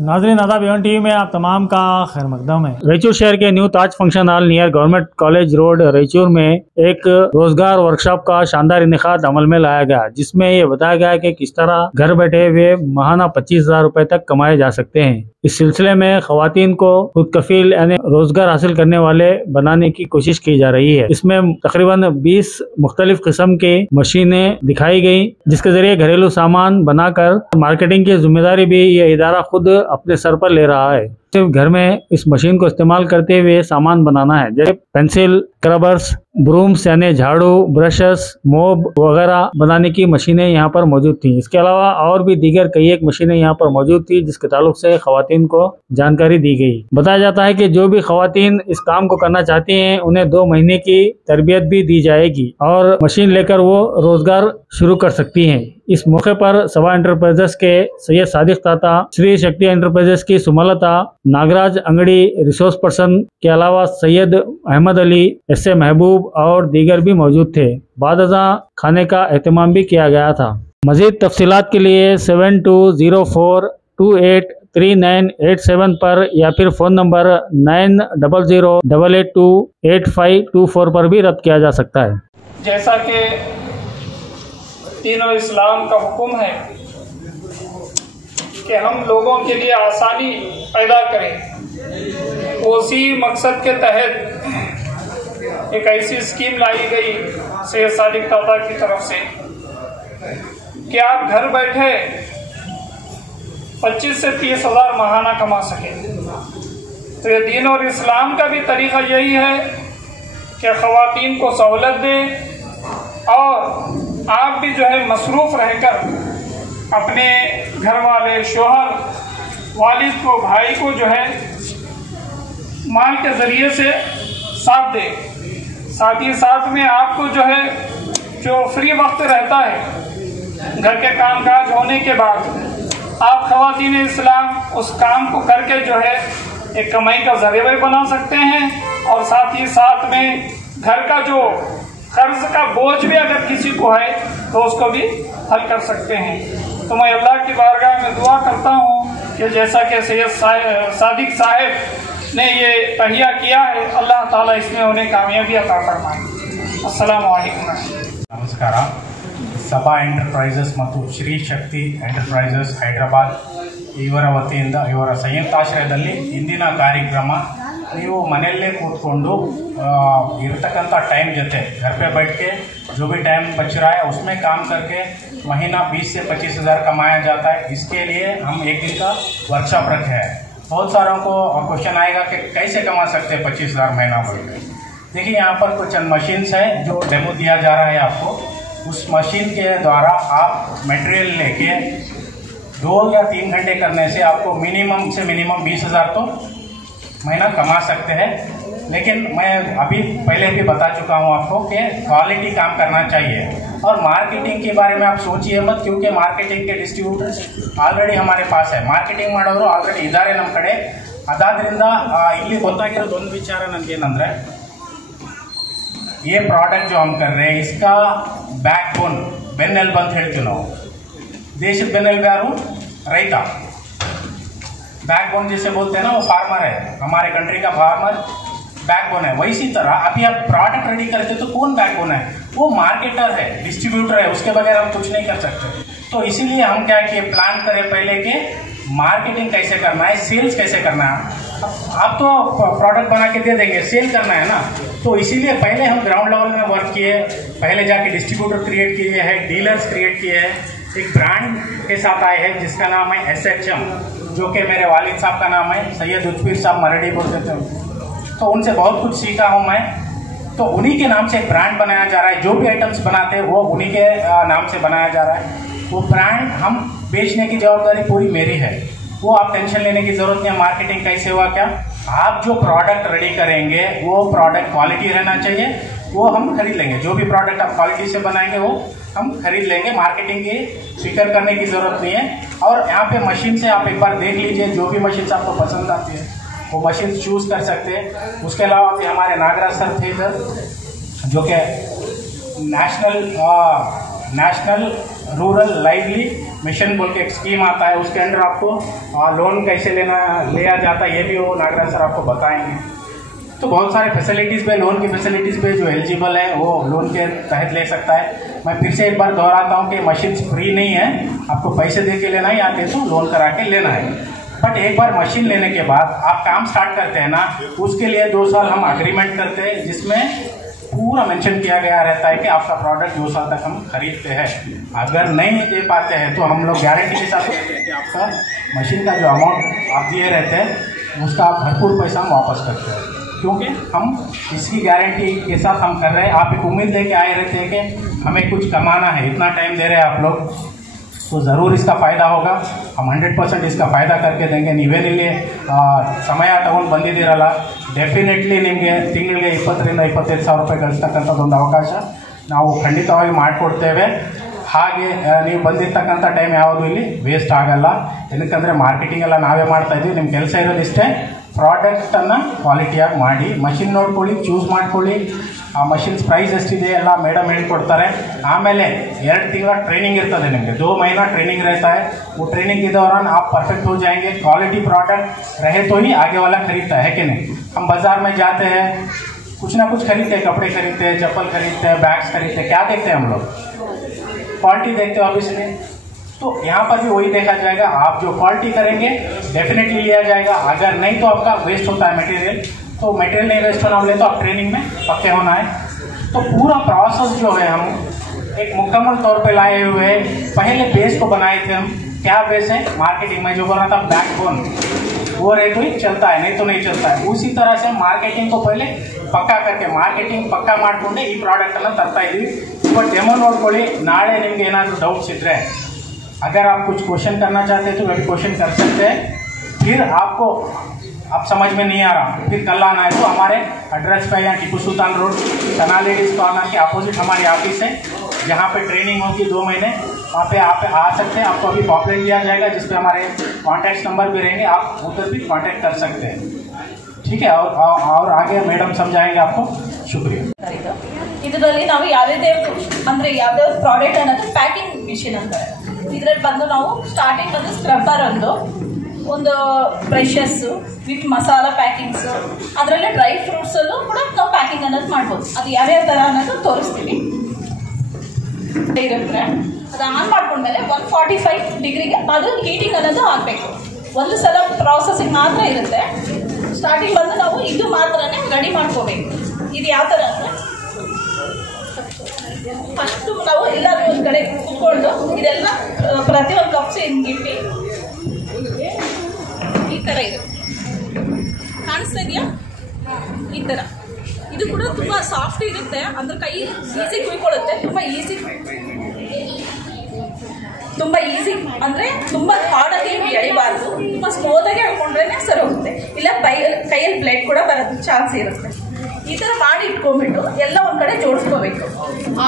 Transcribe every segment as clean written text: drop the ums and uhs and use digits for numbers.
नाज़रीन आदाब, Avon TV में आप तमाम का खैर मकदम है। रायचूर शहर के new Taj function hall near government college road Raichur में एक रोजगार वर्कशॉप का शानदार इनेकाद अमल में लाया गया, जिसमें ये बताया गया कि किस तरह घर बैठे हुए माहाना 25,000 रुपए तक कमाए जा सकते हैं। इस सिलसिले में खवातीन को खुद कफील यानी रोजगार हासिल करने वाले बनाने की कोशिश की जा रही है। इसमें तकरीबन 20 मुख्तलिफ किस्म की मशीनें दिखाई गई, जिसके जरिए घरेलू सामान बनाकर मार्केटिंग की जिम्मेदारी भी ये इदारा खुद अपने सर पर ले रहा है। सिर्फ घर में इस मशीन को इस्तेमाल करते हुए सामान बनाना है, जैसे पेंसिल, स्क्रबर्स, ब्रूम्स यानी झाड़ू, ब्रशेस, मोब वगैरह बनाने की मशीनें यहाँ पर मौजूद थी। इसके अलावा और भी दीगर कई एक मशीनें यहाँ पर मौजूद थी, जिसके ताल्लुक से खवातीन को जानकारी दी गई। बताया जाता है कि जो भी खवातीन इस काम को करना चाहती हैं उन्हें 2 महीने की तरबियत भी दी जाएगी और मशीन लेकर वो रोजगार शुरू कर सकती हैं। इस मौके पर सवा एंटरप्राइजेस के सैयद सादिक ताता, श्री शक्ति एंटरप्राइजेस की सुमलता, नागराज अंगड़ी रिसोर्स पर्सन के अलावा सैयद अहमद अली, एस.ए. महबूब और दीगर भी मौजूद थे। बाद अज़ां खाने का एहतमाम भी किया गया था। मज़ीद तफसीलात के लिए 7204283987 पर या फिर फ़ोन नंबर 9008828524 पर भी रब्त किया जा सकता है। जैसा कि दीन और इस्लाम का हुक्म है कि हम लोगों के लिए आसानी पैदा करें, उसी मकसद के तहत एक ऐसी स्कीम लाई गई सैयद सादिक ताता की तरफ से कि आप घर बैठे 25 से 30 हज़ार माहाना कमा सकें। तो ये दीन और इस्लाम का भी तरीका यही है कि ख़वातीन को सहूलत दें और आप भी जो है मसरूफ़ रहकर अपने घर वाले, शोहर, वालिद को, भाई को जो है माल के ज़रिए से साथ दे। साथ ही साथ में आपको जो है जो फ्री वक्त रहता है घर के कामकाज होने के बाद, आप ख़वातीन इस्लाम उस काम को करके जो है एक कमाई का ज़रिया भी बना सकते हैं और साथ ही साथ में घर का जो कर्ज का बोझ भी अगर किसी को है तो उसको भी हल कर सकते हैं। तो मैं अल्लाह की बारगाह में दुआ करता हूँ कि जैसा कि सैयद सादिक साहब ने ये तहिया किया है, अल्लाह ताला इसमें उन्हें कामयाबी अता फरमाए। अस्सलामु अलैकुम। ನಮಸ್ಕಾರ. ಸಭಾ ಎಂಟರ್ಪ್ರೈಸಸ್ ಮತ್ತು ಶ್ರೀ ಶಕ್ತಿ ಎಂಟರ್ಪ್ರೈಸಸ್ ಹೈದರಾಬಾದ್ ಇವರ ವತಿಯಿಂದ ಇವರ ಸಂಯುಕ್ತಾಶ್ರಯದಲ್ಲಿ ಇಂದಿನ ಕಾರ್ಯಕ್ರಮ ನೀವು ಮನೆಯಲ್ಲೇ ಕೂತ್ಕೊಂಡು इरतकंता टाइम जते घर पे बैठ के जो भी टाइम बच रहा है उसमें काम करके महीना 20 से 25 हज़ार कमाया जाता है। इसके लिए हम एक दिन का वर्कशॉप रखे हैं। बहुत सारों को क्वेश्चन आएगा कि कैसे कमा सकते हैं 25,000 महीना भर में। देखिए यहाँ पर कुछ मशीन्स है जो डेमो दिया जा रहा है आपको। उस मशीन के द्वारा आप मटेरियल लेके 2 या 3 घंटे करने से आपको मिनिमम से मिनिमम 20,000 तो महीना कमा सकते हैं। लेकिन मैं अभी पहले भी बता चुका हूँ आपको कि क्वालिटी काम करना चाहिए और मार्केटिंग के बारे में आप सोचिए मत, क्योंकि मार्केटिंग के डिस्ट्रीब्यूटर्स ऑलरेडी हमारे पास है। मार्केटिंग ಮಾಡೋರು ಆಲ್ರೆಡಿ ಇದ್ದಾರೆ ನಮ್ಮ ಕಡೆ। ಅದಾದ್ರಿಂದ ಇಲ್ಲಿ ಗೊತ್ತಾಗಿರೋದು ಒಂದು ವಿಚಾರ ನನಗೇನಂದ್ರೆ ये प्रोडक्ट जो हम कर रहे हैं इसका बैकबोन ಬೆನ್ನೆಲುಬು ಅಂತ ಹೇಳ್ತೀವಿ ನಾವು। ದೇಶದ ಬೆನ್ನೆಲುಬು ಯಾರು? ರೈತ। बैकबोन जैसे बोलते हैं ना, वो फार्मर है, हमारे कंट्री का फार्मर बैकबोन है। वैसी तरह अभी आप प्रोडक्ट रेडी करते तो कौन बैकबोन है? वो मार्केटर है, डिस्ट्रीब्यूटर है, उसके बगैर हम कुछ नहीं कर सकते। तो इसीलिए हम क्या किए, प्लान करें पहले के मार्केटिंग कैसे करना है, सेल्स कैसे करना है। आप तो प्रोडक्ट बना के दे देंगे, सेल करना है ना। तो इसीलिए पहले हम ग्राउंड लेवल में वर्क किए, पहले जाके डिस्ट्रीब्यूटर क्रिएट किए हैं, डीलर्स क्रिएट किए हैं, एक ब्रांड के साथ आए हैं जिसका नाम है SHM, जो कि मेरे वालिद साहब का नाम है, सैयद उजफीर साहब मरड़ी बोलते थे। तो उनसे बहुत कुछ सीखा हूँ मैं। तो उन्हीं के नाम से एक ब्रांड बनाया जा रहा है। जो भी आइटम्स बनाते हैं वो उन्हीं के नाम से बनाया जा रहा है। वो ब्रांड हम बेचने की जवाबदारी पूरी मेरी है, वो आप टेंशन लेने की ज़रूरत नहीं है। मार्केटिंग कैसे हुआ क्या, आप जो प्रोडक्ट रेडी करेंगे वो प्रोडक्ट क्वालिटी रहना चाहिए, वो हम खरीद लेंगे। जो भी प्रोडक्ट आप क्वालिटी से बनाएंगे वो हम खरीद लेंगे। मार्केटिंग की फिक्र करने की ज़रूरत नहीं है। और यहाँ पे मशीन से आप एक बार देख लीजिए, जो भी मशीन आपको पसंद आती है वो मशीन चूज़ कर सकते हैं। उसके अलावा भी हमारे नागराज सर थे इधर, जो कि नेशनल रूरल लाइवली मिशन बोल के एक स्कीम आता है, उसके अंडर आपको लोन कैसे लिया जाता है ये भी वो नागराज सर आपको बताएंगे। तो बहुत सारे फैसिलिटीज़ पे, लोन की फैसिलिटीज़ पे जो एलिजिबल है वो लोन के तहत ले सकता है। मैं फिर से एक बार दोहराता हूँ कि मशीन फ्री नहीं है, आपको पैसे दे के लेना है, आते तो लोन करा के लेना है। बट एक बार मशीन लेने के बाद आप काम स्टार्ट करते हैं ना, उसके लिए 2 साल हम अग्रीमेंट करते हैं, जिसमें पूरा मेंशन किया गया रहता है कि आपका प्रोडक्ट 2 साल तक हम खरीदते हैं। अगर नहीं दे पाते हैं तो हम लोग गारंटी के साथ कहते हैं कि आपका मशीन का जो अमाउंट आप दिए रहते हैं उसका आप भरपूर पैसा हम वापस करते हैं, क्योंकि हम इसकी गारंटी के साथ हम कर रहे हैं। आप एक उम्मीद लेके आए रहते हैं कि हमें कुछ कमाना है, इतना टाइम दे रहे हैं आप लोग, तो ज़रूर इसका फ़ायदा होगा। हम 100% इसका फ़ायदा करके देंगे। ನೀವೇನಿಲ್ಲಿ ಸಮಯ ತಗೊಂಡು ಬಂದಿದ್ದೀರಲ್ಲ, ಡೆಫಿನೆಟ್ಲಿ ನಿಮಗೆ ತಿಂಗಳಿಗೆ 20,000 ರಿಂದ 25,000 ರೂಪಾಯಿ ಗಳಿಸ್ತಕ್ಕಂಥದ್ದು ಒಂದು ಅವಕಾಶ ನಾವು ಖಂಡಿತವಾಗಿ ಮಾಡಿಕೊಡ್ತೇವೆ। ಹಾಗೆ ನೀವು ಬಂದಿರ್ತಕ್ಕಂಥ ಟೈಮ್ ಯಾವುದು ಇಲ್ಲಿ ವೇಸ್ಟ್ ಆಗಲ್ಲ, ಏನಕ್ಕಂದರೆ ಮಾರ್ಕೆಟಿಂಗ್ ಎಲ್ಲ ನಾವೇ ಮಾಡ್ತಾ ಇದ್ದೀವಿ। ನಿಮ್ಮ ಕೆಲಸ ಇರೋದು ಇಷ್ಟೇ, ಪ್ರಾಡಕ್ಟನ್ನು ಕ್ವಾಲಿಟಿಯಾಗಿ ಮಾಡಿ, ಮಷಿನ್ ನೋಡ್ಕೊಳ್ಳಿ, ಚೂಸ್ ಮಾಡ್ಕೊಳ್ಳಿ, ಆ ಮಷಿನ್ಸ್ ಪ್ರೈಸ್ ಎಷ್ಟಿದೆ ಎಲ್ಲ ಮೇಡಮ್ ಹೇಳ್ಕೊಡ್ತಾರೆ। ಆಮೇಲೆ 2 ತಿಂಗಳ ಟ್ರೈನಿಂग ಇರ್ತದೆ ನಿಮಗೆ, 2 महीना ट्रेनिंग रहता है। वो ट्रेनिंग के दौरान आप परफेक्ट हो जाएंगे। क्वालिटी प्रोडक्ट रहे तो ही आगे वाला खरीदता है कि नहीं। हम बाज़ार में जाते हैं, कुछ ना कुछ खरीदते हैं, कपड़े खरीदते हैं, चप्पल खरीदते हैं, बैग्स खरीदते हैं, क्या देखते हैं हम लोग? क्वालिटी देखते हो ऑब्वियसली। तो यहाँ पर भी वही देखा जाएगा, आप जो क्वालिटी करेंगे डेफिनेटली लिया जाएगा। अगर नहीं तो आपका वेस्ट होता है मटेरियल, तो मटेरियल नहीं वेस्ट होना बोले तो आप ट्रेनिंग में पक्के होना है। तो पूरा प्रोसेस जो है हम एक मुकम्मल तौर पे लाए हुए हैं। पहले बेस को बनाए थे हम, क्या बेस है? मार्केटिंग में जो बोला था बैकबोन, वो रहे तो ही चलता है, नहीं तो नहीं चलता है। उसी तरह से मार्केटिंग को पहले पक्का करके मार्केटिंग पक्का ಮಾಡಿಕೊಂಡೆ ಈ ಪ್ರಾಡಕ್ಟ್ ಅನ್ನು ತರ್ತಾ ಇದ್ದೀವಿ। ಇವಾಗ ಡೆಮೋ ನೋಡ್ಕೊಳ್ಳಿ, ನಾಳೆ ನಿಮಗೆ ಏನಾದರೂ ಡೌಟ್ಸ್ ಇದ್ದರೆ अगर आप कुछ क्वेश्चन करना चाहते हैं तो वही क्वेश्चन कर सकते हैं। फिर आपको आप समझ में नहीं आ रहा, फिर कल आना है तो हमारे एड्रेस पे यहाँ टीपू सुल्तान रोड सना लेडीज़ कॉर्नर के अपोजिट हमारी ऑफिस है, जहाँ पे ट्रेनिंग होगी 2 महीने। वहाँ पे आप आ सकते हैं। आपको अभी पॉपलेट दिया जाएगा जिसपे हमारे कॉन्टैक्ट नंबर भी रहेंगे, आप उधर भी कॉन्टैक्ट कर सकते हैं, ठीक है। और आगे मैडम समझाएंगे आपको। शुक्रिया। ಇದರಲ್ಲಿ ನಾವು ಯಾವುದೇ ಅಂದರೆ ಯಾವುದೇ ಪ್ರಾಡಕ್ಟ್ ಅನ್ನೋದು ಪ್ಯಾಕಿಂಗ್ ಮಿಷಿನ್ ಅಂತಾರೆ। ಇದರಲ್ಲಿ ಬಂದು ನಾವು ಸ್ಟಾರ್ಟಿಂಗ್ ಬಂದು ಸ್ಕ್ರಬ್ಬರ್ ಒಂದು ಬ್ರಷಸ್ಸು ವಿತ್ ಮಸಾಲ ಪ್ಯಾಕಿಂಗ್ಸು, ಅದರಲ್ಲೇ ಡ್ರೈ ಫ್ರೂಟ್ಸಲ್ಲೂ ಕೂಡ ನಾವು ಪ್ಯಾಕಿಂಗ್ ಅನ್ನೋದು ಮಾಡ್ಬೋದು। ಅದು ಯಾವ್ಯಾವ ಥರ ಅನ್ನೋದು ತೋರಿಸ್ತೀವಿ ಇರುತ್ತೆ। ಅದು ಆನ್ ಮಾಡ್ಕೊಂಡ್ಮೇಲೆ 145 ಡಿಗ್ರಿಗೆ ಅದು ಹೀಟಿಂಗ್ ಅನ್ನೋದು ಆಗಬೇಕು। ಒಂದು ಸಲ ಪ್ರಾಸೆಸಿಂಗ್ ಮಾತ್ರ ಇರುತ್ತೆ। ಸ್ಟಾರ್ಟಿಂಗ್ ಬಂದು ನಾವು ಇದು ಮಾತ್ರನೇ ರೆಡಿ ಮಾಡ್ಕೋಬೇಕು। ಇದು ಯಾವ ಥರ ಅಂದರೆ ಫಸ್ಟು ನಾವು ಎಲ್ಲಾದರೂ ಒಂದು ಕಡೆ ಕುತ್ಕೊಂಡು ಇದೆಲ್ಲ ಪ್ರತಿಯೊಂದು ಕಪ್ಸ್ ಹಿಂಗಿಟ್ಟು ಈ ಥರ ಇದೆ, ಕಾಣಿಸ್ತಾ ಇದೆಯಾ? ಈ ಥರ ಇದು ಕೂಡ ತುಂಬ ಸಾಫ್ಟ್ ಇರುತ್ತೆ, ಅಂದ್ರೆ ಕೈ ಈಸಿ ಕುಯ್ಕೊಳ್ಳುತ್ತೆ, ತುಂಬ ಈಸಿ ಅಂದರೆ ತುಂಬ ಹಾರ್ಡಾಗಿ ಎಳಿಬಾರ್ದು, ತುಂಬ ಸ್ಮೂತಾಗಿ ಹೇಳ್ಕೊಂಡ್ರೆ ಸರಿ ಹೋಗುತ್ತೆ, ಇಲ್ಲ ಕೈಯಲ್ಲಿ ಬ್ಲಡ್ ಕೂಡ ಬರೋದು ಚಾನ್ಸ್ ಇರುತ್ತೆ। ಈ ಥರ ಮಾಡಿ ಇಟ್ಕೊಂಡ್ಬಿಟ್ಟು ಎಲ್ಲ ಒಂದು ಕಡೆ ಜೋಡಿಸ್ಕೋಬೇಕು।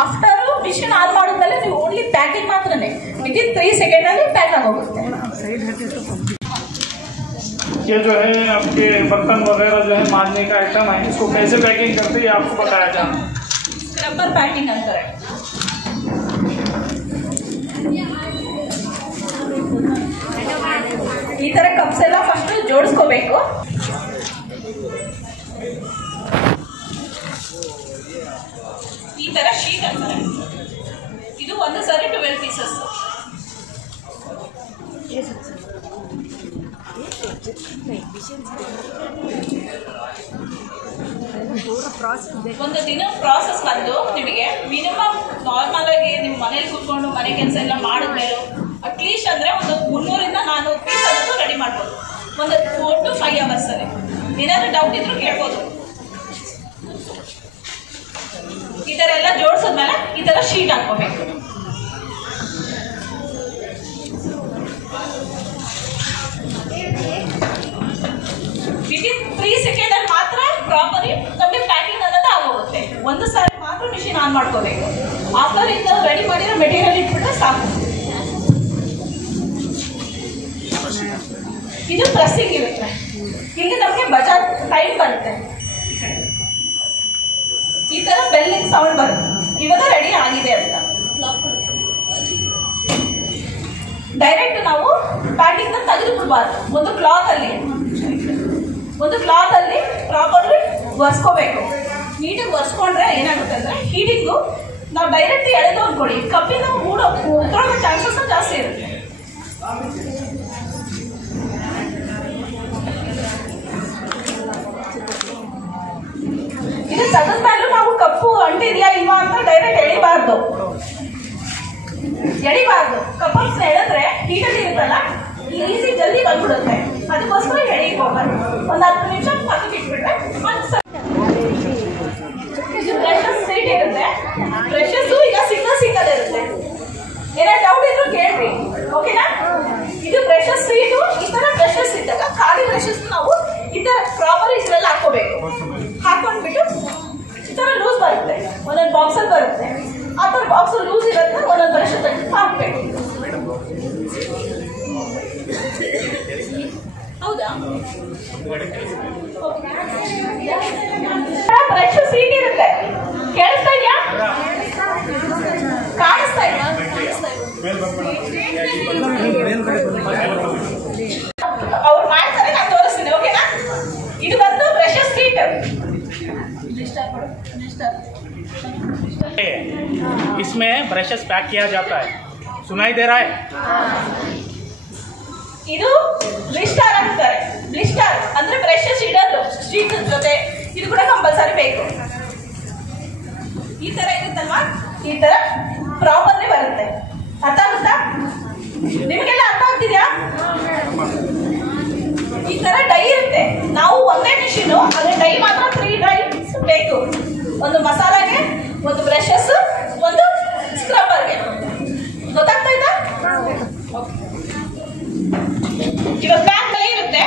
ಆಫ್ಟರು ಮಿಷಿನ್ ಆನ್ ಮಾಡಿದ್ಮೇಲೆ ನೀವು ಓನ್ಲಿ ಪ್ಯಾಕಿಂಗ್ ಮಾತ್ರನೇ ವಿದಿನ್ 3 ಸೆಕೆಂಡಲ್ಲಿ ಪ್ಯಾಕ್ ಆಗೋಗುತ್ತೆ। ये जो है आपके बर्तन वगैरह जो है मारने का आइटम है, इसको कैसे पैकिंग करते हैं आपको बताया जाए। ಸ್ಕ್ರಬ್ಬರ್ ಪ್ಯಾಕಿಂಗ್ ಅಂತಾರೆ। ಈ ಥರ ಕಪ್ಸ್ ಎಲ್ಲ ಫಸ್ಟ್ ಜೋಡಿಸ್ಕೋಬೇಕು। ಈ ಥರ ಶೀಟ್ ಅಂತಾರೆ। ಇದು ಒಂದು ಸಾರಿ 12 ಪೀಸಸ್। ಒಂದು ದಿನ ಪ್ರಾಸೆಸ್ ಬಂದು ನಿಮಗೆ ಮಿನಿಮಮ್ ನಾರ್ಮಲ್ ಆಗಿ ನೀವು ಮನೇಲಿ ಕೂತ್ಕೊಂಡು ಮನೆ ಕೆಲಸ ಎಲ್ಲ ಮಾಡಿದ್ಮೇಲೆ ಅಟ್ಲೀಸ್ಟ್ ಅಂದರೆ ಒಂದು 300 ರಿಂದ 400 ಪೀಸ್ ಅನ್ನೋದು ರೆಡಿ ಮಾಡ್ಬೋದು ಒಂದು 4 to 5 hours ಅಲ್ಲಿ। ಏನಾದರೂ ಡೌಟ್ ಇದ್ರೂ ಕೇಳ್ಬೋದು। ಈ ಥರ ಎಲ್ಲ ಜೋಡಿಸಿದ್ಮೇಲೆ ಈ ಥರ ಶೀಟ್ ಹಾಕೋಬೇಕು। ವಿದಿನ್ 3 ಸೆಕೆಂಡಲ್ಲಿ ಮಾತ್ರ ಪ್ರಾಪರಿ ನಮಗೆ ಪ್ಯಾಕಿಂಗ್ ಅನ್ನೋದು ಆಗೋಗುತ್ತೆ। ಒಂದು ಸಾರಿ ಮಾತ್ರ ಮಿಷಿನ್ ಆನ್ ಮಾಡ್ಕೋಬೇಕು। ಆಫ್ಟರ್ ಇಂದ ರೆಡಿ ಮಾಡಿರೋ ಮೆಟೀರಿಯಲ್ ಇಟ್ಬಿಟ್ರೆ ಸಾಕು। ಇದು ಪ್ರೆಸ್ಸಿಂಗ್ ಇರುತ್ತೆ, ಇಲ್ಲಿ ನಮಗೆ ಬಜಾರ್ ಟೈಮ್ ಬರುತ್ತೆ, ಈ ಥರ ಬೆಲ್ಲಿಂಗ್ ಸೌಂಡ್ ಬರುತ್ತೆ, ಇವಾಗ ರೆಡಿ ಆಗಿದೆ ಅಂತ। ಡೈರೆಕ್ಟ್ ನಾವು ಪ್ಯಾಕಿಂಗ್ ತೆಗೆದು ಬಿಡಬಾರ್ದು. ಒಂದು ಕ್ಲಾತ್ ಅಲ್ಲಿ ಪ್ರಾಪರ್ಲಿ ಒರೆಸ್ಕೋಬೇಕು. ನೀಟಾಗಿ ಒರೆಸ್ಕೊಂಡ್ರೆ ಏನಾಗುತ್ತೆ ಅಂದ್ರೆ ಹೀಟಿಂಗು ನಾವು ಡೈರೆಕ್ಟ್ ಎಳೆದು ಅಂದ್ಕೊಡಿ ಕಬ್ಬಿನ ಉದುರೋ ಚಾನ್ಸಸ್ ಜಾಸ್ತಿ ಇರುತ್ತೆ. ಇದು ತೆಗೆದ್ಮೇಲೂ ನಾವು ಕಪ್ಪು ಅಂಟಿದ್ಯಾ ಇಲ್ವಾ ಅಂತ ಡೈರೆಕ್ಟ್ ಎಳಿಬಾರ್ದು. ಕಪ್ಪಲ್ಸ್ ಎಳೆದ್ರೆ ಹೀಟಲ್ಲಿ ಇರುತ್ತಲ್ಲ ಈಸಿ ಜಲ್ದಿ ಬಂದ್ಬಿಡುತ್ತೆ. ಅದಕ್ಕೋಸ್ಕರ ಎಳೆಯಕ್ಕೆ ಹೋಗ್ಬಾರ್ದು. ಒಂದು 10 ನಿಮಿಷ ಪಕ್ಕಕ್ಕೆ ಇಟ್ಬಿಟ್ರೆ ಇದು ಬ್ರಷಸ್ ಸ್ಟ್ರೈಟ್ ಇರುತ್ತೆ. ಬ್ರಷಸ್ ಈಗ ಸಿಂಗಲ್ ಇರುತ್ತೆ. ಏನೋ ಡೌಟ್ ಇದ್ರು ಕೇಳ್ರಿ, ಓಕೆನಾ? ಇದು ಬ್ರಷಸ್ ಸ್ಟ್ರೈಟು. ಈ ತರ ಬ್ರಷಸ್ ಇದ್ದಾಗ ಖಾಲಿ ಬ್ರಷಸ್ ನಾವು ಈ ತರ ಪ್ರಾಪರ್ ಇದ್ರಲ್ಲಿ ಹಾಕೋಬೇಕು. ಹಾಕೊಂಡ್ಬಿಟ್ಟು ಈ ತರ ಲೂಸ್ ಬರುತ್ತೆ, ಒಂದೊಂದು ಬಾಕ್ಸಲ್ಲಿ ಬರುತ್ತೆ. ಆ ತರ ಬಾಕ್ಸ್ ಲೂಸ್ ಇರುತ್ತೆ, ಒಂದೊಂದು ಬ್ರಷ್ ತೆಗೆದು ಹಾಕ್ಬೇಕು. ಹೌದಾ? ಬ್ರಷ್ ಸೀಟ್ ಇರುತ್ತೆ. ಕೇಳಿಸ್ತಾ ಇದೆಯಾ? ಕಾಣಿಸ್ತಾ ಇದೆಯಾ? ಅವ್ರು ಮಾಡ್ತಾರೆ, ನಾನು ತೋರಿಸ್ತೀನಿ, ಓಕೆನಾ? ಇದು ಬಂದು ಬ್ರಷಸ್ ಸೀಟ್. इसमें ब्रशेस पैक किया जाता है. सुनाई दे रहा है? ಇದು ಬ್ಲಿಸ್ಟರ್ ಅಂತಾರೆ. ಬ್ಲಿಸ್ಟರ್ ಅಂದ್ರೆ ಬ್ರಷಸ್ ಇಡೋದು ಸ್ಟ್ರೀಟ್ ಜೊತೆ. ಇದು ಕೂಡ ಕಂಪಲ್ಸರಿ ಬೇಕು. ಈ ತರ ಇರುತ್ತಲ್ವಾ, ಈ ತರ ಪ್ರಾಪರ್ಲಿ ಬರುತ್ತೆ. ಅರ್ಥ ಆಗುತ್ತಾ? ನಿಮಗೆಲ್ಲ ಅರ್ಥ ಆಗ್ತಿದ್ಯಾ? ಈ ತರ ಡೈ ಇರುತ್ತೆ. ನಾವು ಒಂದೇ ಮಿಷಿನ್, ಅದ್ರ ಡೈ ಮಾತ್ರ 3 ಡೈಸ್ ಬೇಕು. ಒಂದು ಮಸಾಲಾಗೆ, ಒಂದು ಬ್ರಷಸ್, ಒಂದು ಸ್ಕ್ರಬ್ಬರ್ಗೆ. ಗೊತ್ತಾಗ್ತಾ ಇದ್ದ? ಇವಾಗ ಪ್ಯಾನ್ ಮೇಲೆ ಇರುತ್ತೆ,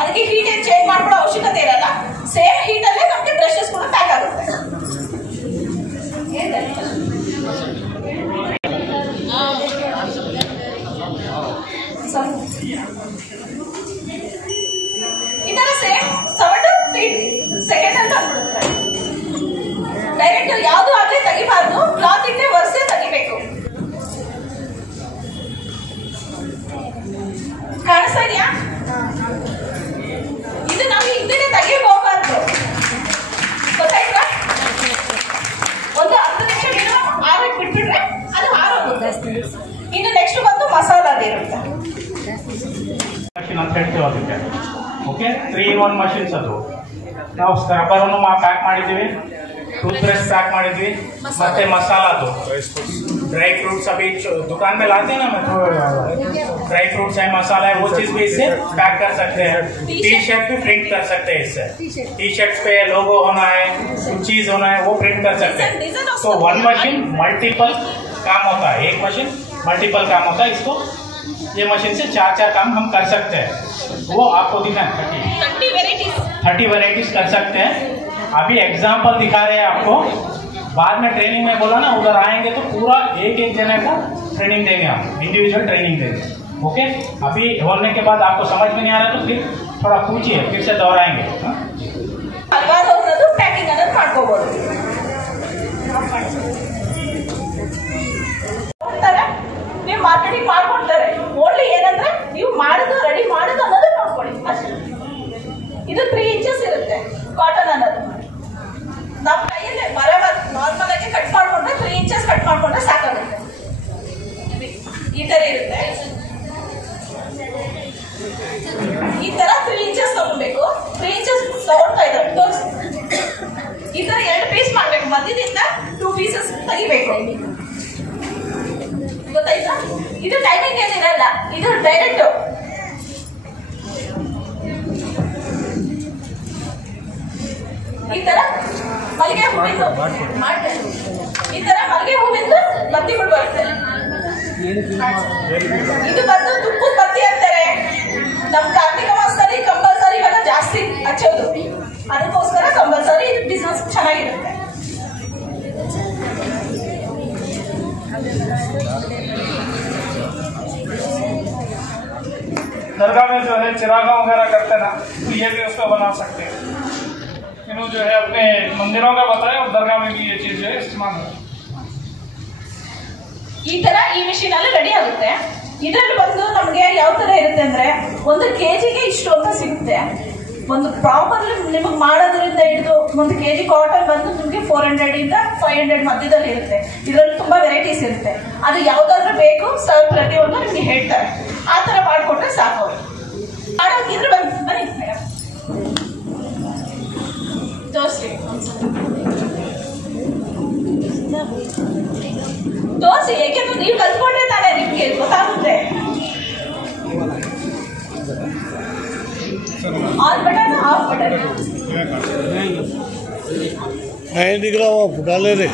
ಅದಕ್ಕೆ ಹೀಟ್ ಏನು ಚೇಂಜ್ ಮಾಡ್ಕೊಳ್ಳೋ ಅವಶ್ಯಕತೆ ಇರಲ್ಲ. ಸೇಮ್ ಹೀಟಲ್ಲೇ ನಮಗೆ ಬ್ರಷಸ್ ಕೂಡ ಪ್ಯಾಕ್ ಆಗುತ್ತೆ. ಈ ತರ ಸೇಮ್ 7 to 8 ಸೆಕೆಂಡ್ ಅಂತ ಅಂದ್ಬಿಡುತ್ತೆ. ಡೈರೆಕ್ಟ್ ಯಾವುದು ಆಗಲಿ ತೆಗಿಬಾರ್ದು, ಕ್ಲಾತ್ ಇಟ್ಟೆ ಒರೆಸಿ ತೆಗಿಬೇಕು. ಕಾಣಿಸ್ತಾ ಇದೆಯಾ? ಇದು ನಾವು ಹಿಂದೆ ತೆಗಿಯಕ್ಕೆ ಹೋಗ್ಬಾರ್ದು. ಗೊತ್ತಾಯ್ತಾ? ಒಂದು 10 ನಿಮಿಷ ಆರಕ್ಕೆ ಬಿಟ್ಬಿಟ್ರೆ ಅದು ಆರೋಗುತ್ತೆ. ಇನ್ನು ನೆಕ್ಸ್ಟ್ ಬಂದು ಮಸಾಲ ಅದಿರುತ್ತೆ. ಅಂತ ಹೇಳ್ತೀವಿ ಅದಕ್ಕೆ. ಓಕೆ, 3 in 1 ಮಷಿನ್ಸ್ ಅದು. ನಾವು ಸ್ಕ್ರಬ್ಬರನ್ನು ಪ್ಯಾಕ್ ಮಾಡಿದ್ದೀವಿ, टूथ ब्रश पैक ಮಾಡಿದ್ವಿ, ಮತ್ತೆ ಮಸಾಲಾದು ड्राई फ्रूट्स अभी दुकान में लाते हैं ना, ड्राई फ्रूट्स है, मसाला है, वो चीज भी इससे पैक कर सकते हैं. टी शर्ट भी प्रिंट कर सकते हैं इससे. टी शर्ट पे लोगो होना है, कुछ चीज होना है, वो प्रिंट कर सकते हैं. तो 1 मशीन मल्टीपल काम होता है. एक मशीन मल्टीपल काम होता है. इसको ये मशीन से 4 काम हम कर सकते हैं. वो आपको दिखाएं. 30 वेराइटीज कर सकते हैं. अभी एग्जाम्पल दिखा रहे हैं आपको. बाद में ट्रेनिंग में बोला ना, उधर आएंगे तो पूरा एक जने को ट्रेनिंग देंगे, हम इंडिविजुअल ट्रेनिंग देंगे. ओके, अभी बोलने के बाद आपको समझ में नहीं आ रहा तो फिर थोड़ा पूछिए, फिर से दोहराएंगे. ಪ್ಯಾಕಿಂಗ್ ಅನ್ನೋದು ಮಾಡ್ಕೋಬಹುದು. ನೀವು ಮಾರ್ಕೆಟಿಂಗ್ ಮಾಡ್ಕೊಡ್ತಾರೆ. ಓನ್ಲಿ ಏನಂದ್ರೆ ನೀವು ಮಾಡೋದು ರೆಡಿ ಮಾಡೋದು ಅನ್ನೋದು ನೋಡ್ಕೊಳ್ಳಿ ಅಷ್ಟೇ. ಇದು 3 inches ಇರುತ್ತೆ ಕಾಟನ್ ಅನ್ನೋದು. ನಾವು ಕೈಯಲ್ಲೇ ನಾರ್ಮಲ್ ಆಗಿ ಕಟ್ ಮಾಡ್ಕೊಂಡ್ರೆ 3 inches ಕಟ್ ಮಾಡ್ಕೊಂಡ್ರೆ ಸಾಕಾಗುತ್ತೆ. ಈ ತರ ಇರುತ್ತೆ. ಈ ತರ 3 inches ತಗೊಳ್ಬೇಕು. 3 inches ತಗೊಳ್ತಾ ಇದ್ದಾರೆ ಈ ತರ 2 ಪೀಸ್ ಮಾಡ್ಬೇಕು. ಮಧ್ಯದಿಂದ 2 pieces ತೆಗಿಬೇಕು. ಗೊತ್ತಾಯ್ತಾ? ಇದು ಟೈಮಿಂಗ್ ಏನಿರಲ್ಲ, ಇದು ಡೈರೆಕ್ಟ್. ಈ ತರ ಮಲ್ಲಿಗೆ ಹೂವಿಂದು ಮಾಡ್ತಾರೆ. ಈ ತರ ಮಲ್ಲಿಗೆ ಹೂವಿಂದು ಬತ್ತಿಗಳು ಬರುತ್ತೆ. ಇದು ಬಂದು ತುಪ್ಪದ ಬತ್ತಿ ಅಂತಾರೆ. ನಮ್ ಕಾರ್ತಿಕ ಮಾಸದಲ್ಲಿ ಕಂಪಲ್ಸರಿ ಇವೆಲ್ಲ ಜಾಸ್ತಿ ಹಚ್ಚೋದು. ಅದಕ್ಕೋಸ್ಕರ ಕಂಪಲ್ಸರಿ ಇದು ಬಿಸ್ನೆಸ್ ಚೆನ್ನಾಗಿರುತ್ತೆ. दरगाह में जो है चिरागा वगैरह करते ना, तो ये भी उसको बना सकते हैं. इन्होंने जो है अपने मंदिरों का बताया और दरगाह में भी ये चीज जो है इस्तेमाल है. ಈ ತರ ಈ ಮಿಷಿನ್ ಅಲ್ಲಿ ರೆಡಿ ಆಗುತ್ತೆ. ಇದರಲ್ಲಿ ಬಂದು ನಮಗೆ ಯಾವ ತರ ಇರುತ್ತೆ ಅಂದ್ರೆ 1 kg ಇಷ್ಟು ಅಂತ ಸಿಗುತ್ತೆ. ಒಂದು ಪ್ರಾಪರ್ ನಿಮಗೆ ಮಾಡೋದ್ರಿಂದ ಹಿಡಿದು 1 kg ಕಾಟನ್ ಬಂದು ನಿಮಗೆ 400 ಇಂದ 500 ಮಧ್ಯದಲ್ಲಿ ಇರುತ್ತೆ. ಇದರಲ್ಲಿ ತುಂಬಾ ವೆರೈಟೀಸ್ ಇರುತ್ತೆ. ಅದು ಯಾವ್ದಾದ್ರು ಬೇಕು ಸರ್ ಪ್ರತಿಯೊಂದು ನಿಮ್ಗೆ ಹೇಳ್ತಾರೆ. ಆ ತರ ಮಾಡ್ಕೊಟ್ರೆ ಸಾಕು. ಮಾಡೋಕಿದ್ರೆ ಬನ್ನಿ ಮೇಡಮ್ ತೋರಿಸಿ ಏಕೆಂದ್ರೆ ನೀವು ಕಲ್ತ್ಕೊಂಡ್ರೆ ತಾನೇ ನಿಮ್ಗೆ ಗೊತ್ತಾಗುತ್ತೆ. ऑन बटन ऑफ बटन नहीं दिख रहा वो डाले रे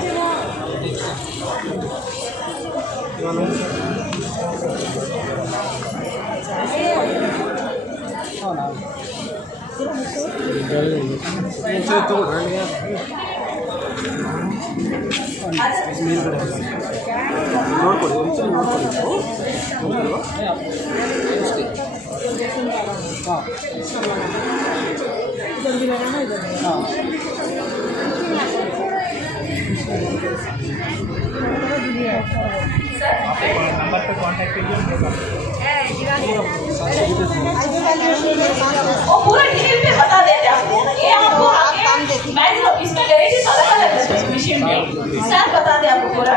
नंबर पे कांटेक्ट कीजिए. वो पूरा डिटेल पे बता देते आपको. ये आपको मैक्सिमम इसमें वेराइटीज अलग अलग है मशीन में. सर बता दे आपको पूरा.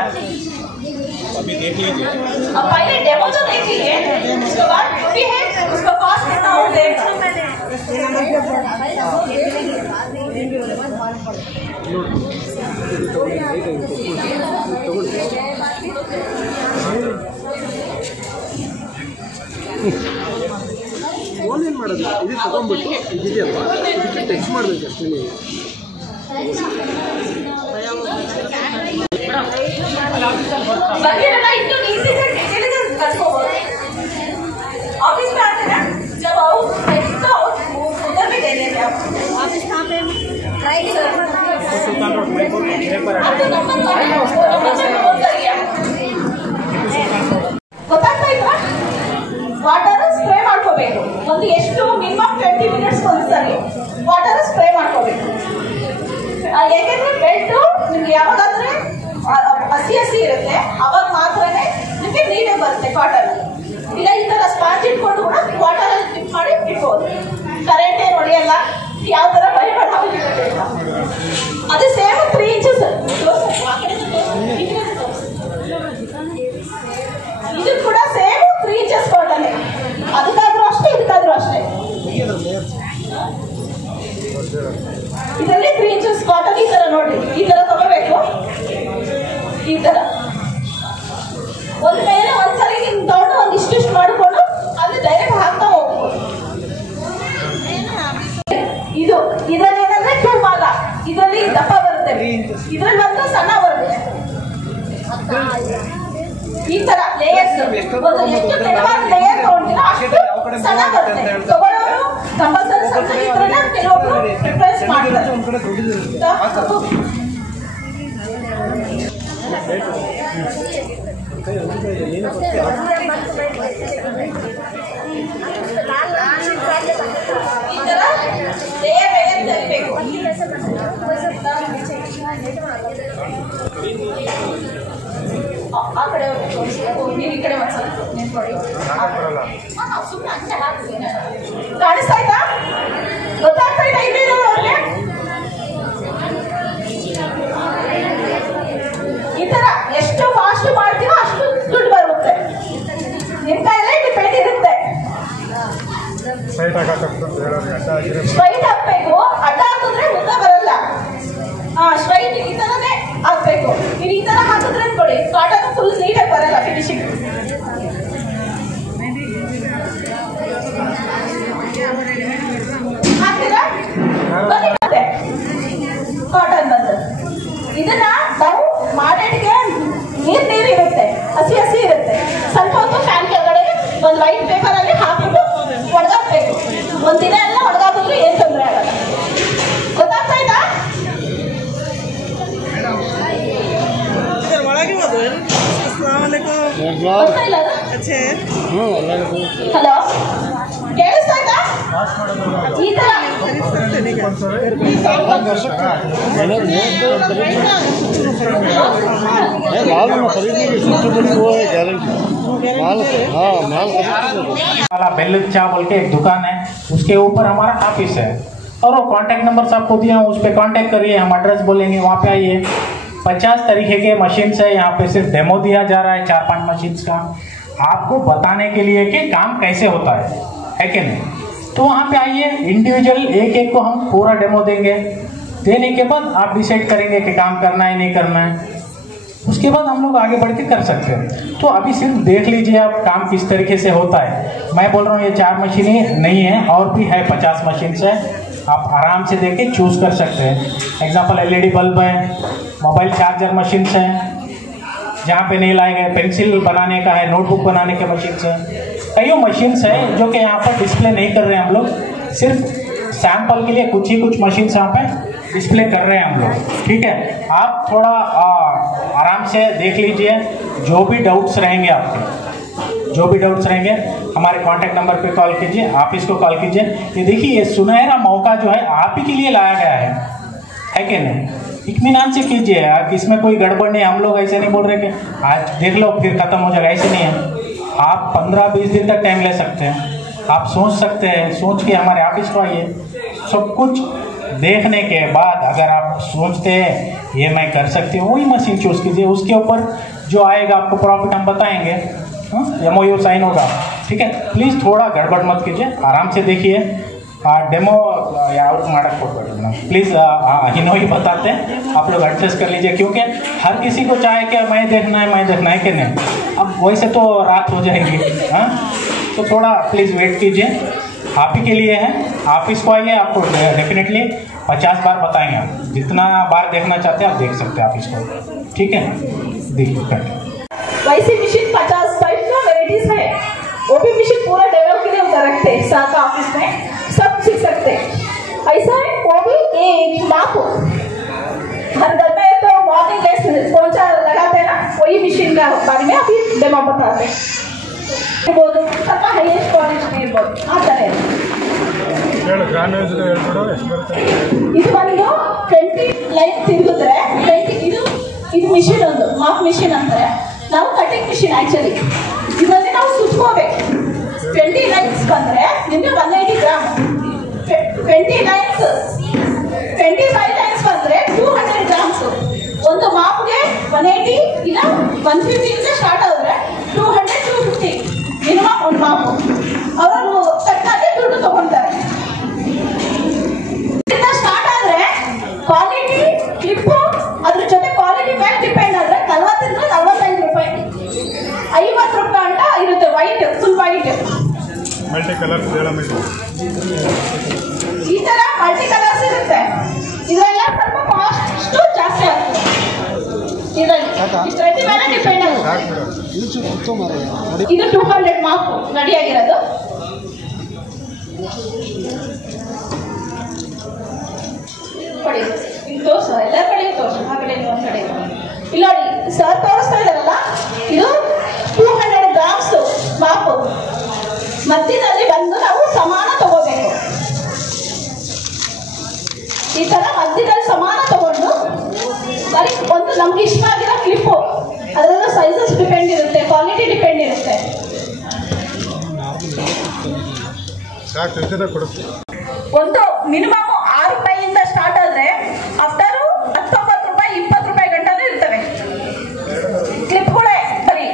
अभी देख लीजिए. अब पहले डेमो तो देख लीजिए. उसके बाद जो भी है उसका कॉस्ट कितना होगा. ಆನ್ಲೈನ್ ಮಾಡೋದು ಇದು ತಗೊಂಡ್ಬಿಟ್ಟು ಇದೆಯಲ್ವಾ ಇದಕ್ಕೆ ಟೆಕ್ಸ್ಟ್ ಮಾಡಬೇಕು ಅಷ್ಟೇ ನೀವು. ऑफिस में आते ना जब आओ उधर भी दे देंगे आप. ऑफिस कहाँ पे ಗೊತ್ತಾಗ್ತಾ ಇದ್ರಾ? ವಾಟರ್ ಸ್ಪ್ರೇ ಮಾಡ್ಕೋಬೇಕು. ಒಂದು ಎಷ್ಟು ಮಿನಿಮಮ್ 20 ಮಿನಿಟ್ಸ್ ಒಂದ್ಸರಿ ವಾಟರ್ ಸ್ಪ್ರೇ ಮಾಡ್ಕೋಬೇಕು. ಯಾಕೆಂದ್ರೆ ಬೆಲ್ಟ್ ನಿಮ್ಗೆ ಯಾವಾಗಾದ್ರೆ ಹಸಿ ಇರುತ್ತೆ ಅವಾಗ ಮಾತ್ರನೇ ನಿಮ್ಗೆ ನೀಟೇ ಬರುತ್ತೆ ಕಾಟನ್. ಇಲ್ಲ ಈ ತರ ಸ್ಪಾಂಜ್ ಇಟ್ಕೊಂಡು ಕೂಡ ವಾಟರ್ ಅಲ್ಲಿ ಡಿಪ್ ಮಾಡಿ ಇಟ್ಬೋದು. ಕರೆಂಟ್ ಏನು ಹೊಡೆಯಲ್ಲ. ಯಾವ ತರ ಭಯಪಡ ಅದು ಸೇಮ್ 3 ಇಂಚಸ್. ಇದು ಕೂಡ ಸೇಮ್ 3 ಇಂಚಸ್ ಕಾಟನ್. ಅದಕ್ಕಾದ್ರೂ ಅಷ್ಟೇ ಇದಕ್ಕಾದ್ರೂ ಅಷ್ಟೇ. ಇದರಲ್ಲಿ 3 ಇಂಚಸ್ ಕಾಟನ್ ಈ ತರ ನೋಡಿ ಈ ತರ ತಗೋಬೇಕು. ಈ ತರ ಒಂದ್ ಮೇಲೆ ಒಂದ್ಸರಿ ನಿಮ್ ತಗೊಂಡು ಒಂದಿಷ್ಟು ಮಾಡ್ಕೊಂಡು ಅಲ್ಲಿ ಡೈರೆಕ್ಟ್ ಹಾಕ್ತಾ ಹೋಗ್ಬೋದು. ಇದು ಇದನ್ನೇನಂದ್ರೆ ಭಾಗ ಇದರಲ್ಲಿ ದಪ್ಪ ಬರುತ್ತೆ. ಇದ್ರಲ್ಲಿ ಬಂದು ಸಣ್ಣ ಬರುತ್ತೆ. ಈ ತರ ಲೇಯರ್ಸ್ ಒಂದು ಎಷ್ಟು ತೆಳುವಾದ ಲೇಯರ್ ತಗೊಂಡಿರೋ ಅಷ್ಟು ಸಣ್ಣ ಬರುತ್ತೆ. ತಗೊಳ್ಳೋರು ಕಂಪಲ್ಸರಿ ಸಣ್ಣ ಇದ್ರನ್ನ ಕೆಲವೊಬ್ರು ಪ್ರಿಫರೆನ್ಸ್ ಮಾಡ್ತಾರೆ. ಈ ತರ ಲೇಯರ್ ತೆಗಿಬೇಕು. ಆ ಕಡೆ ನೀವು ಈ ಕಡೆ ಒಂದ್ಸಲ ನಿಂತ್ಕೊಳ್ಳಿ. ಸುಮ್ಮನೆ ಅಷ್ಟೇ ಹಾಕ್ತೀನಿ. ಕಾಣಿಸ್ತಾ ಇತ್ತಾ? ಗೊತ್ತಾಗ್ತಾ ಇತ್ತಾ ಇಲ್ಲಿರೋ ಅವ್ರಿಗೆ? ಈ ತರ ಎಷ್ಟು ಫಾಸ್ಟ್ ಮಾಡ್ತೀವೋ ಅಷ್ಟು ದುಡ್ಡು ಬರುತ್ತೆ. ನಿಮ್ ಕೈಯಲ್ಲೇ ಡಿಪೆಂಡ್ ಇರುತ್ತೆ. ಸ್ಟ್ರೈಟ್ ಹಾಕ್ಬೇಕು. ಅಡ್ಡ ಹಾಕಿದ್ರೆ ಉದ್ದ ಬರಲ್ಲ. ಸ್ಟ್ರೈಟ್ ಈ ತರನೇ ಹಾಕ್ಬೇಕು. ನೀವು ಈ ತರ ಹಾಕಿದ್ರೆ ಅನ್ಕೊಳ್ಳಿ ಕಾಟನ್ ಫುಲ್ ನೀಟಾಗಿ ಬರಲ್ಲ ಫಿನಿಶಿಂಗ್. ಹಾಕ್ತೀರಾ? ಮತ್ತೆ ಕಾಟನ್ ಬಂದು ಇದನ್ನ ನಾವು ಮಾರ್ಕೆಟ್ಗೆ ನೀರು ಇರುತ್ತೆ. ಹಸಿ ಇರುತ್ತೆ. ಸ್ವಲ್ಪ ಹೊತ್ತು ಫ್ಯಾನ್ ಕೆಳಗಡೆ ಒಂದು ವೈಟ್ ಪೇಪರ್ ಅಲ್ಲಿ ಹಾಕ್ಬಿಟ್ಟು ಒಣಗಾಕ್ಬೇಕು. ಒಂದಿನ ಎಲ್ಲ ಒಣಗಾಕಿದ್ರೆ ಏನ್ ತೊಂದರೆ ಆಗಲ್ಲ. ಗೊತ್ತಾಗ್ತಾ ಇತ್ತಾ? ಹಲೋ ಕೇಳಿಸ್ತಾ ಇತ್ತಾ? ಈ ತರ बाद में खरीदने की सबसे बड़ी वो है गारंटी. वाला बेल्लू चा बोल के एक दुकान है, उसके ऊपर हमारा ऑफिस है और वो कांटेक्ट नंबर आपको दिया, उस पर कांटेक्ट करिए, हम एड्रेस बोलेंगे, वहाँ पे आइए। 50 तरीके के मशीन्स है, यहाँ पे सिर्फ डेमो दिया जा रहा है 4-5 मशीन्स का, आपको बताने के लिए कि काम कैसे होता है कि नहीं। तो वहाँ पे आइए, इंडिविजुअल एक एक को हम पूरा डेमो देंगे, देने के बाद आप डिसाइड करेंगे कि काम करना है नहीं करना है, उसके बाद हम लोग आगे बढ़ के कर सकते हैं। तो अभी सिर्फ देख लीजिए आप काम किस तरीके से होता है। मैं बोल रहा हूँ ये 4 मशीनें नहीं है, और भी है 50 मशीन है, आप आराम से देख के चूज कर सकते हैं। एग्जाम्पल LED बल्ब है, मोबाइल चार्जर मशीन है, जहाँ पे नहीं लाए गए पेंसिल बनाने का है, नोटबुक बनाने के मशीन है, कई मशीन्स है जो कि यहाँ पर डिस्प्ले नहीं कर रहे हैं हम लोग, सिर्फ सैंपल के लिए कुछ ही कुछ मशीन यहाँ पे डिस्प्ले कर रहे हैं हम लोग। ठीक है, आप थोड़ा आराम से देख लीजिए, जो भी डाउट्स रहेंगे आपके, जो भी डाउट्स रहेंगे हमारे कांटेक्ट नंबर पे कॉल कीजिए, ऑफिस को कॉल कीजिए। ये देखिए, ये सुनहरा मौका जो है आप ही के लिए लाया गया है कि नहीं। इत्मीनान से कीजिए, इसमें कोई गड़बड़ नहीं, हम लोग ऐसे नहीं बोल रहे कि आज देख लो फिर खत्म हो जाएगा, ऐसे नहीं है। आप 15-20 दिन तक टाइम ले सकते हैं, आप सोच सकते हैं, सोच के हमारे ऑफिस को आइए। सब कुछ देखने के बाद अगर आप सोचते हैं ये मैं कर सकती हूँ, वही मशीन चूज कीजिए, उसके ऊपर जो आएगा आपको प्रॉफिट हम बताएंगे, MOU साइन होगा। ठीक है, प्लीज़ थोड़ा गड़बड़ मत कीजिए, आराम से देखिए। डेमो प्लीज़ ही बताते हैं, आप लोग एडजस्ट कर लीजिए, क्योंकि हर किसी को चाहे कि मैं देखना है कि नहीं। अब वैसे तो रात हो जाएगी, हाँ, तो थोड़ा प्लीज़ वेट कीजिए, आप ही के लिए है। ऑफिस को आइए, आपको डेफिनेटली 50 बार बताएंगे, आप जितना बार देखना चाहते हैं आप देख सकते हैं ऑफिस को। ठीक है, देखिए वैसे मशीन 50 टाइप का वेराइटीज है, वो भी मशीन पूरा डेवलप के लिए उधर रखते हैं, साथ ऑफिस में सब सीख सकते हैं। ऐसा है, वो भी एक माप हर घर में तो मॉर्निंग गैस पोंछा लगाते हैं ना, वही मशीन का बारे में अभी डेमो बताते हैं। ಸ್ವಲ್ಪ ಹೈಯೆಸ್ಟ್ ಕ್ವಾಲಿಟಿ ಇರ್ಬೋದು ಆ ಥರ ಇದು ಒಂದು 20 ಲೈನ್ ತಿರುಗಿದ್ರೆ ಇದು ಮಿಷಿನ್, ಒಂದು ಮಾಪ್ ಮಿಷಿನ್ ಅಂದರೆ ನಾವು ಕಟಿಂಗ್ ಮಿಷಿನ್ ಆ್ಯಕ್ಚುಲಿ ಇದರಲ್ಲಿ ನಾವು ಸುತ್ಕೋಬೇಕು. 20 ಲೈನ್ಸ್ ಬಂದರೆ ನಿಮಗೆ 180 ಗ್ರಾಮ್, 25 ಲೈನ್ಸ್ ಬಂದರೆ 200 ಗ್ರಾಮ್ಸು. ಒಂದು ಮಾಪ್ಗೆ 180 ಇಲ್ಲ 150 ಇಂದ ಸ್ಟಾರ್ಟ್ ಆದರೆ 200-250 ಮಿನಿಮಮ್ ಒಂದು ಮಾಪು. ಅವರು ಕಟ್ಟಾಗಿ ದುಡ್ಡು ತಗೊಂತಾರೆ. ಸ್ಟಾರ್ಟ್ ಆದರೆ ಕ್ವಾಲಿಟಿ ಕ್ಲಿಪ್ಪು ಅದ್ರ ಜೊತೆ ಕ್ವಾಲಿಟಿ ಮೇಲೆ ಡಿಪೆಂಡ್ ಆದರೆ 40-45 ರೂಪಾಯಿ, 50 ರೂಪಾಯಿ ಅಂತ ಇರುತ್ತೆ. White, full white, multi colours, ಈ ತರ ಮಲ್ಟಿ ಕಲರ್ಸ್ ಇರುತ್ತೆ. ಇದೆಲ್ಲ ಸ್ವಲ್ಪ ಕಾಸ್ಟ್ ಜಾಸ್ತಿ ಆಗ್ತದೆ. ಇದರಲ್ಲಿ ಮೇಲೆ ಡಿಪೆಂಡ್ ಆಗುತ್ತೆ. ಇದು 200 ಮಾಪ್ ರೆಡಿಯಾಗಿರೋದು. ಕೊಡಿ, ಇಲ್ಲಿ ತೋರಿಸು, ಎಲ್ಲ ಕಡೆ ತೋರಿಸು, ಆ ಕಡೆ ಒಂದು ಕಡೆ ಇಲ್ಲ ನೋಡಿ. ಸರ್ ತೋರಿಸ್ತಾ ಇದ್ದಾರಲ್ಲ, ಇದು 200 ಗ್ರಾಮ್ಸ್ ಮಾಪು. ಮಧ್ಯದಲ್ಲಿ ಬಂದು ನಾವು ಸಮಾನ ತಗೋಬೇಕು. ಈ ತರ ಮಧ್ಯದಲ್ಲಿ ಸಮಾನ ತಗೊಂಡು ಬರೀ ಒಂದು ನಮ್ಗೆ ಇಷ್ಟ ಆಗಿರೋ ಕ್ಲಿಪ್ಪು, ಅದರಲ್ಲೂ ಸೈಜಸ್ ಡಿಪೆಂಡ್ ಇರುತ್ತೆ, ಕ್ವಾಲಿಟಿ ಡಿಪೆಂಡ್ ಇರುತ್ತೆ. ಒಂದು ಮಿನಿಮಮ್ 6 ರೂಪಾಯಿಯಿಂದ ಸ್ಟಾರ್ಟ್ ಆದರೆ ಆಫ್ಟರ್ 19 ರೂಪಾಯಿ 20 ರೂಪಾಯಿ ಗಂಟನೂ ಇರ್ತವೆ ಕ್ಲಿಪ್ಗಳೇ. ಬರೀ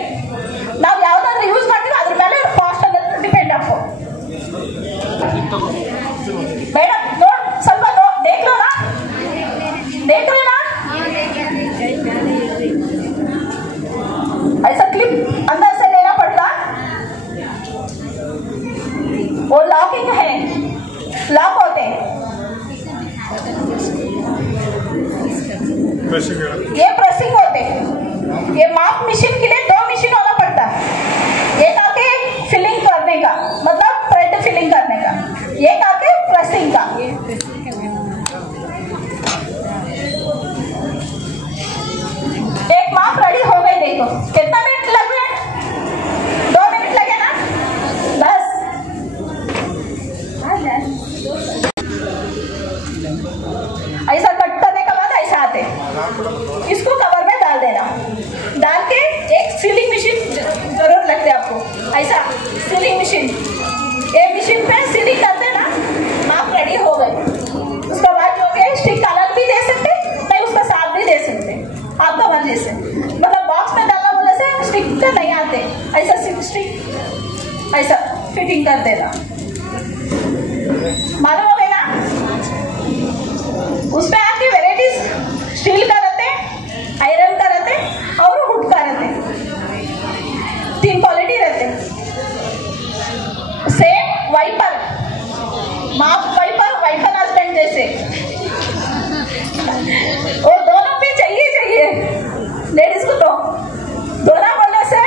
ನಾವು ಯಾವ್ದಾದ್ರು ಯೂಸ್ ಮಾಡ್ತೀವಿ ಅದ್ರ ಮೇಲೆ ಕಾಸ್ಟ್ ಅನ್ನೋದು ಡಿಪೆಂಡ್ ಆಗ್ತದೆ. ಬೇಡ ನೋಡ್, ಸ್ವಲ್ಪ देख लो ना, ऐसा क्लिप अंदर से लेना पड़ता। वो लॉकिंग है, लॉक होते हैं, ये प्रेसिंग होते हैं। ये माप मशीन के लिए 2 मशीन होना पड़ता है, एक आके फिलिंग करने का, मतलब थ्रेड फिलिंग करने का, एक आके प्रेसिंग का। एक माप रेडी हो गई, देखो कितना मिनट लगे, 2 मिनट लगे ना, बस। ऐसा कट करने के बाद ऐसा आते, इसको कवर में डाल देना, डाल के एक सीलिंग मशीन जरूरत लगती है आपको। मालूम हो गए ना? उसमें आपकी वेराइटीज स्टील का रहते, आयरन का रहते और वुड का रहते, 3 क्वालिटी रहते। सेम वाइपर, माप वाइपर, वाइफर हस्बैंड जैसे, और दोनों भी चाहिए लेडीज को। तो दोनों बोलने से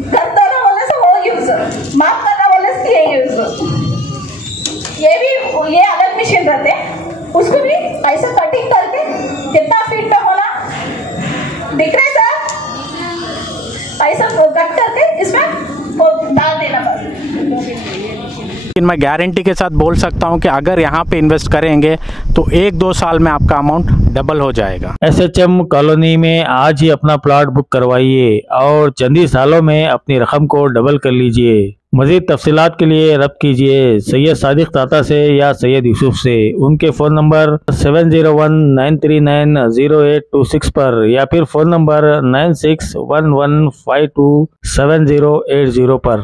घर, दोनों बोलने से वो यूज, माप करना बोलने से ये यूज। ये अलग मशीन रहते, उसको भी ऐसे कटिंग करके कितना फीट का होना दिख रहा है सर, ऐसा कट करके इसमें वो डाल देना बस। लेकिन मैं गारंटी के साथ बोल सकता हूं कि अगर यहां पे इन्वेस्ट करेंगे तो 1-2 साल में आपका अमाउंट डबल हो जाएगा। SHM कॉलोनी में आज ही अपना प्लॉट बुक करवाइए और चंद ही सालों में अपनी रकम को डबल कर लीजिए। मजीद तफसीलात के लिए रब्त कीजिए सैयद सादिक ताता से या सैयद यूसुफ से। उनके फ़ोन नंबर 7019390826 पर या फिर फ़ोन नंबर 9611527080 पर।